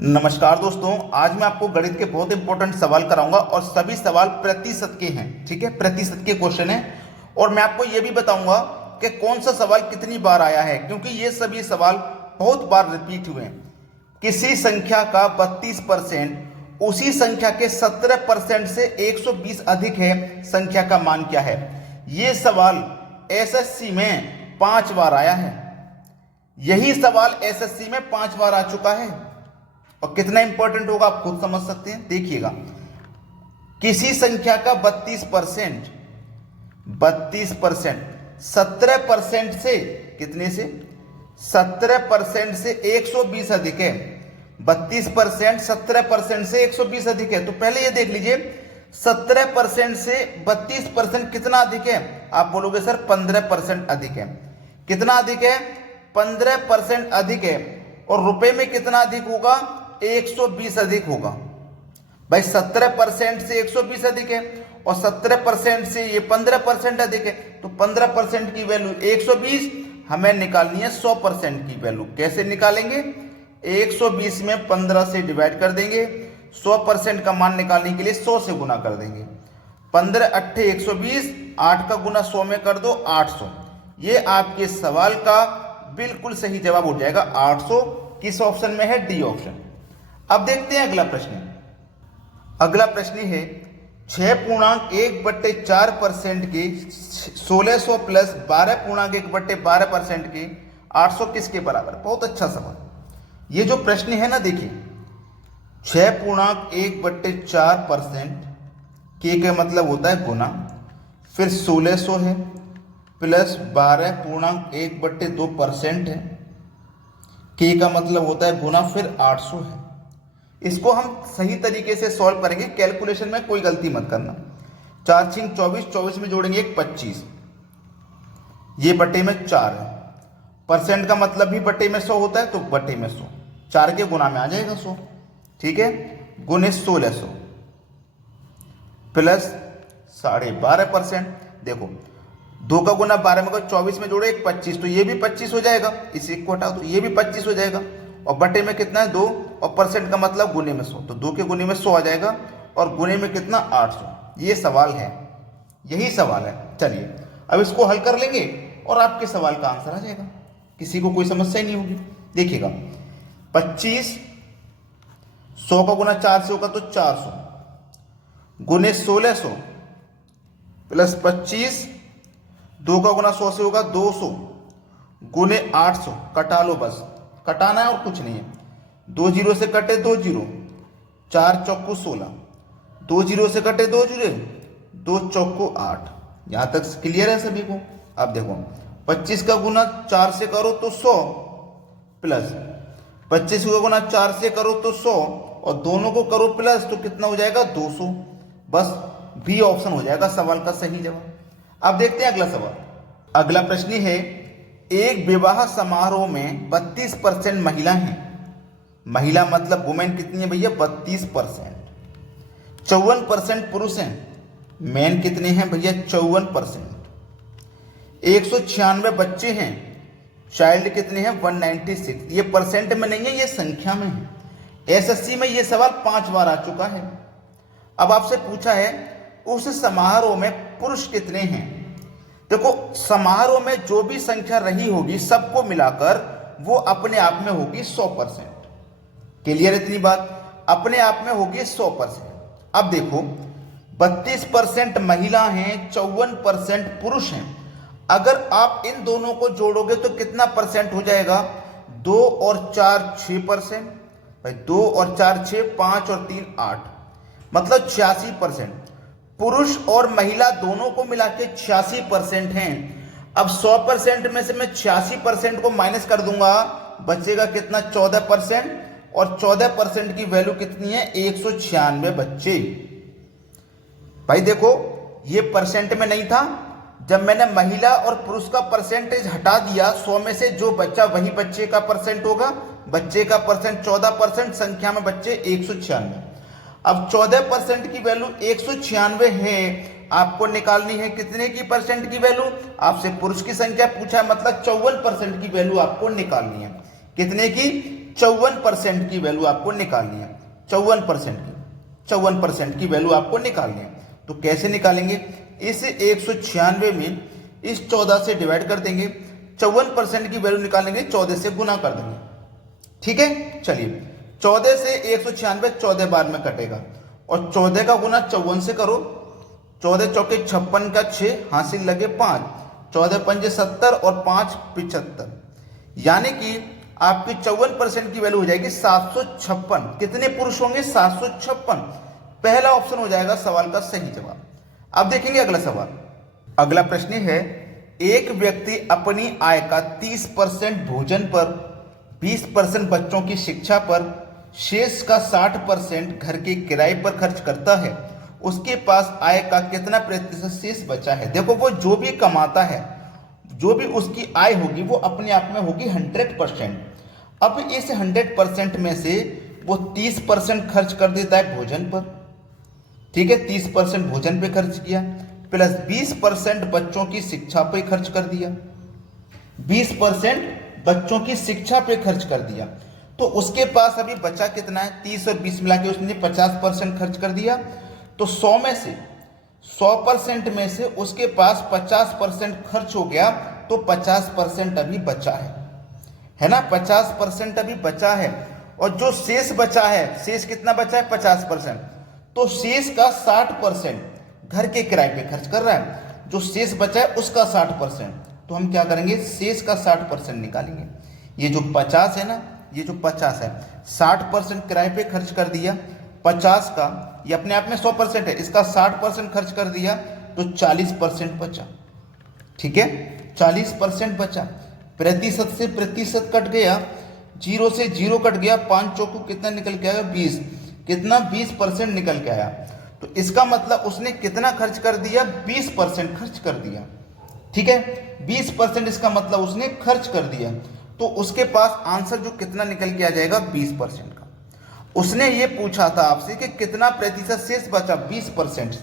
नमस्कार दोस्तों, आज मैं आपको गणित के बहुत इंपॉर्टेंट सवाल कराऊंगा और सभी सवाल प्रतिशत के हैं। ठीक है, प्रतिशत के क्वेश्चन हैं और मैं आपको यह भी बताऊंगा कि कौन सा सवाल कितनी बार आया है, क्योंकि ये सभी सवाल बहुत बार रिपीट हुए हैं। किसी संख्या का 32% उसी संख्या के 17% से 120 अधिक है, संख्या का मान क्या है? ये सवाल एसएससी में 5 बार आया है। यही सवाल एसएससी में 5 बार आ चुका है और कितना इंपॉर्टेंट होगा आप खुद समझ सकते हैं। देखिएगा, किसी संख्या का 32% 17% से कितने से 17% से 120 अधिक है। 32% 17% से 120 अधिक है, तो पहले ये देख लीजिए 17% से 32% कितना अधिक है? आप बोलोगे सर 15% अधिक है। कितना अधिक है? 15% अधिक है। और रुपए में कितना अधिक होगा? 120 अधिक होगा। भाई 17% से 120 अधिक है और 17% से ये 15% अधिक है, तो 15% की वैल्यू 120, हमें निकालनी है 100% की वैल्यू। कैसे निकालेंगे? 120 में 15 से डिवाइड कर देंगे, 100% का मान निकालने के लिए 100 से गुना कर देंगे। 15 अट्ठे 120, 8 का गुना 100 में कर दो 800। ये आपके सवाल का बिल्कुल सही जवाब हो जाएगा 800। किस ऑप्शन में है? D option. अब देखते हैं अगला प्रश्न। अगला प्रश्न है 6.1/4% के 1600 प्लस 12.1/12% के 800 किसके बराबर? बहुत अच्छा सवाल। ये जो प्रश्न है ना, देखिए 6.1/4% के मतलब होता है गुना, फिर 1600 है प्लस 12.1/2% है, के का मतलब होता है गुना, फिर 800 है। इसको हम सही तरीके से सॉल्व करेंगे, कैलकुलेशन में कोई गलती मत करना। 4 6 24, 24 में जोड़ेंगे 25, ये बटे में 4 है। परसेंट का मतलब भी बटे में 100 होता है, तो बटे में 100, 4 के गुना में आ जाएगा 100। ठीक है, गुने 1600 प्लस 12.5%। देखो 2 का गुना 12 में 24 में जोड़े 25, तो ये भी 25 हो जाएगा। इसी को हटा दो, ये भी 25 हो जाएगा। और बटे में कितना है? 2, और परसेंट का मतलब गुने में 100, तो 2 के गुने में 100 आ जाएगा और गुने में कितना? 800। ये सवाल है, यही सवाल है। चलिए अब इसको हल कर लेंगे और आपके सवाल का आंसर आ जाएगा, किसी को कोई समस्या नहीं होगी। देखिएगा 25, 100 का गुना 4 से होगा तो 400, गुने 1600 प्लस 25, 2 का गुना 100 से होगा 200, गुने 800। कटा लो, बस कटाना है और कुछ नहीं है। 2 जीरो से कटे 2 जीरो, 4 चौको 16, 2 जीरो से कटे 2 जीरो, 2 चौको 8। यहां तक क्लियर है सभी को? अब देखो 25 का गुना 4 से करो तो 100, प्लस 25 का गुना 4 से करो तो 100, और दोनों को करो प्लस, तो कितना हो जाएगा? 200। बस बी ऑप्शन हो जाएगा सवाल का सही जवाब। अब देखते हैं अगला सवाल। अगला प्रश्न है, एक विवाह समारोह में 32% महिला हैं। महिला मतलब वुमेन कितनी है भैया? 32%। 54% पुरुष हैं। मैन कितने हैं भैया? 54%। 196 बच्चे हैं। चाइल्ड कितने हैं? 196। ये परसेंट में नहीं है, ये संख्या में है। एसएससी में ये सवाल 5 बार आ चुका है। अब आपसे पूछा है उस समारोह में पुरुष कितने हैं। देखो समारोह में जो भी संख्या रही होगी सबको मिलाकर वो अपने आप में होगी 100%। क्लियर इतनी बात? अपने आप में होगी 100%। अब देखो 32% महिला हैं, 54% पुरुष हैं। अगर आप इन दोनों को जोड़ोगे तो कितना परसेंट हो जाएगा? 2 और 4 6%। भाई 2 और 4 6, 5 और 3 8, मतलब 86%। पुरुष और महिला दोनों को मिला के 86% हैं। अब 100% में से मैं 86% को माइनस कर दूंगा, बचेगा कितना? 14%। और 14% की वैल्यू कितनी है? 196 बच्चे। भाई देखो ये परसेंट में नहीं था, जब मैंने महिला और पुरुष का परसेंटेज हटा दिया 100 में से, जो बच्चा वही बच्चे का परसेंट होगा। बच्चे का परसेंट 14%, संख्या में बच्चे 196। अब 14% की वैल्यू 196 है, आपको निकालनी है कितने की परसेंट की वैल्यू? आपसे पुरुष की संख्या पूछा है, मतलब 54% की वैल्यू आपको निकालनी है। कितने की? 54% की वैल्यू आपको निकालनी है। 54% की वैल्यू आपको निकालनी है। तो कैसे निकालेंगे? इस 196 में इस 14 से डिवाइड कर देंगे। 54% की वैल्यू निकालेंगे, 14 से गुना कर देंगे। ठीक है, चलिए 14 से 196 14 बार में कटेगा और 14 का गुना 54 से करो। 14 चौके 56 का 6 हासिल लगे 5, 14 पंजे 70 और 5 75, यानी कि आपकी 54% की वैल्यू हो जाएगी 756। कितने पुरुष होंगे? 756। पहला ऑप्शन हो जाएगा सवाल का सही जवाब। अब देखेंगे अगला सवाल। अगला प्रश्न है, एक व्यक्ति अपनी आय का 30% भोजन पर, 20% बच्चों की शिक्षा पर, शेष का 60% घर के किराए पर खर्च करता है। उसके पास आय का कितना प्रतिशत शेष बचा है? देखो, वो जो भी कमाता है, जो भी उसकी आय होगी वो अपने आप में होगी 100%। अब इस 100% में से वो 30% खर्च कर देता है भोजन पर। ठीक है, 30% भोजन पे खर्च किया, प्लस 20% बच्चों की शिक्षा पे खर्च कर दिया। 20% बच्चों की शिक्षा पे खर्च कर दिया, तो उसके पास अभी बचा कितना है? 30 और 20 मिला के उसने 50% खर्च कर दिया। तो 100 में से 100% में से उसके पास 50% खर्च हो गया, तो 50% अभी बचा है ना? 50% अभी बचा है, और जो शेष बचा है, शेष कितना बचा है? 50%। तो शेष का 60% घर के किराए पे खर्च कर रहा है। जो शेष बचा है उसका 60%, तो हम क्या करेंगे? शेष का 60% निकालेंगे। ये जो 50 है ना, ये जो 50 है, 60% किराए पे खर्च कर दिया। 50 का, ये अपने आप में 100% है, इसका 60% खर्च कर दिया, तो 40% बचा। ठीक है, 40% बचा। प्रतिशत से प्रतिशत कट गया, 0 से 0 कट गया, 5 चौको कितना निकल के आया? 20। कितना? 20% निकल के आया। तो इसका मतलब उसने कितना खर्च कर दिया? 20% खर्च कर दिया। ठीक है, 20% इसका मतलब उसने खर्च कर दिया। तो उसके पास आंसर जो कितना निकल के आ जाएगा? 20% का। उसने ये पूछा था आपसे कि कितना प्रतिशत शेष बचा? 20%।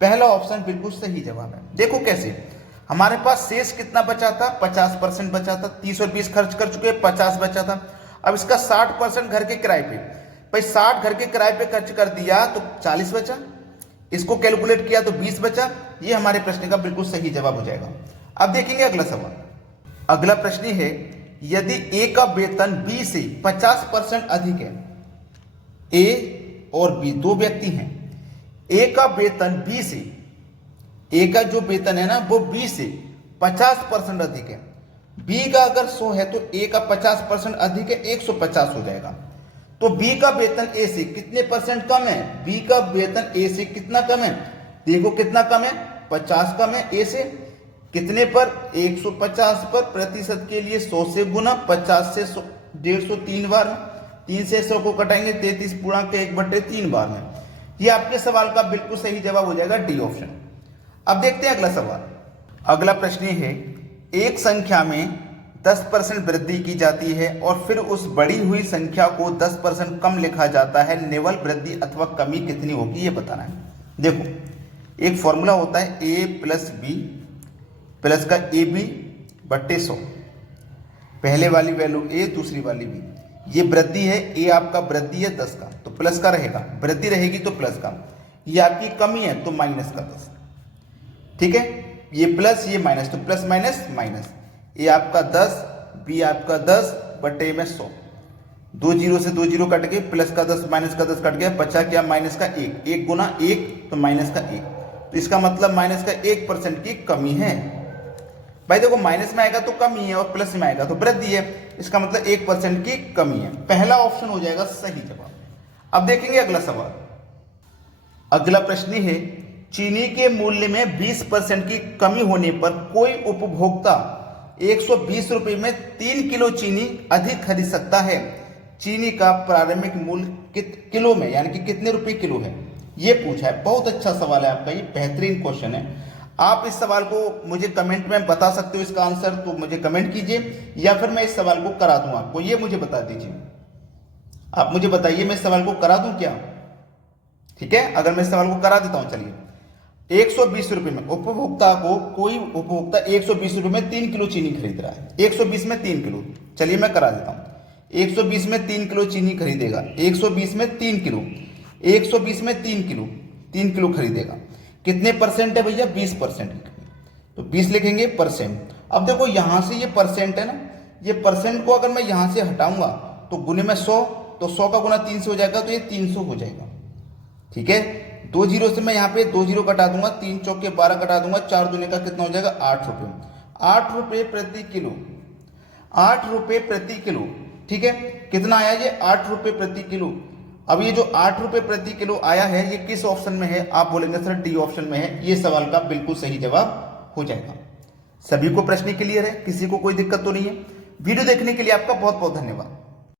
पहला ऑप्शन बिल्कुल सही जवाब है। देखो कैसे, हमारे पास शेष कितना बचा था? 50% बचा था। 30 और 20 खर्च कर चुके, 50 बचा था। अब इसका 60% घर के किराए पे, भाई 60 घर के किराए पे खर्च कर दिया, तो 40 बचा। इसको कैलकुलेट किया तो 20 बचा। ये हमारे प्रश्न का बिल्कुल सही जवाब हो जाएगा। अब देखेंगे अगला सवाल। अगला प्रश्न है, यदि ए का वेतन बी से 50% अधिक है, ए और बी दो व्यक्ति हैं, ए का वेतन बी से, ए का जो वेतन है ना वो बी से 50% अधिक है। बी का अगर 100 है तो ए का 50% अधिक है, 150 हो जाएगा। तो बी का वेतन ए से कितने परसेंट कम है? बी का वेतन ए से कितना कम है? देखो कितना कम है? 50 कम है ए से। कितने पर? 150 पर। प्रतिशत के लिए 100 से गुना, 50 से 150 3 बार में, 3 से 100 को कटाएंगे 33 पूर्णांक 1/3 बार में। ये आपके सवाल का बिल्कुल सही जवाब हो जाएगा, डी ऑप्शन। अब देखते हैं अगला सवाल। अगला प्रश्न है, एक संख्या में 10% वृद्धि की जाती है और फिर उस बढ़ी हुई संख्या को 10% कम लिखा जाता है, निवल वृद्धि अथवा कमी कितनी होगी ये बताना है। देखो एक फॉर्मूला होता है a प्लस बी प्लस का AB/100। पहले वाली वैल्यू a, दूसरी वाली b। ये वृद्धि है, a आपका वृद्धि है 10 का, तो प्लस का रहेगा। वृद्धि रहेगी तो प्लस का। ये आपकी कमी है तो माइनस का 10। ठीक है, ये प्लस ये माइनस, तो प्लस माइनस माइनस। ए आपका 10, बी आपका 10 बटे में 100। 2 जीरो से 2 जीरो कट गए, प्लस का 10 माइनस का 10 कट गया, बचा क्या? माइनस का 1। 1 गुना 1 तो माइनस का 1। तो इसका मतलब माइनस का 1% की कमी है। भाई देखो माइनस में आएगा तो कमी है और प्लस में आएगा तो वृद्धि है, इसका मतलब 1% की कमी है। पहला ऑप्शन हो जाएगा सही जवाब। अब देखेंगे अगला सवाल। अगला प्रश्न है, चीनी के मूल्य में 20% की कमी होने पर कोई उपभोक्ता 120 रुपये में 3 किलो चीनी अधिक खरीद सकता है। चीनी का प्रारंभिक मूल्य किलो में यानी कि कितने रुपए किलो है, ये पूछा है। बहुत अच्छा सवाल है आपका, ये बेहतरीन क्वेश्चन है। आप इस सवाल को मुझे कमेंट में बता सकते हो इसका आंसर, तो मुझे कमेंट कीजिए या फिर मैं इस सवाल को करा दूं आपको, ये मुझे बता दीजिए। आप मुझे बताइए मैं इस सवाल को करा दूं क्या? ठीक है, अगर मैं इस सवाल को करा देता हूं, चलिए 120 रुपये में उपभोक्ता को, कोई उपभोक्ता 120 रुपये में 3 किलो चीनी खरीद रहा है। 120 में 3 किलो, चलिए मैं करा देता हूं। 120 में 3 किलो चीनी खरीदेगा, 120 में 3 किलो, 120 में 3 किलो खरीदेगा। कितने परसेंट है भैया? 20%। तो 20 लिखेंगे परसेंट। अब देखो यहां से ये परसेंट है ना, ये परसेंट को अगर मैं यहां से हटाऊंगा तो गुने में 100, तो 100 का गुना 3 से हो जाएगा, तो ये 300 हो जाएगा। ठीक है, 2 जीरो से मैं यहाँ पे 2 जीरो कटा दूंगा, 3 चौके 12 कटा दूंगा, 4 दूने का कितना हो जाएगा? 8 रुपये। 8 रुपये प्रति किलो, 8 रुपये प्रति किलो। ठीक है, कितना आया ये? 8 रुपये प्रति किलो। अब ये जो 8 रुपये प्रति किलो आया है, ये किस ऑप्शन में है? आप बोलेंगे सर डी ऑप्शन में है। ये सवाल का बिल्कुल सही जवाब हो जाएगा। सभी को प्रश्न क्लियर है? किसी को कोई दिक्कत तो नहीं है? वीडियो देखने के लिए आपका बहुत बहुत धन्यवाद।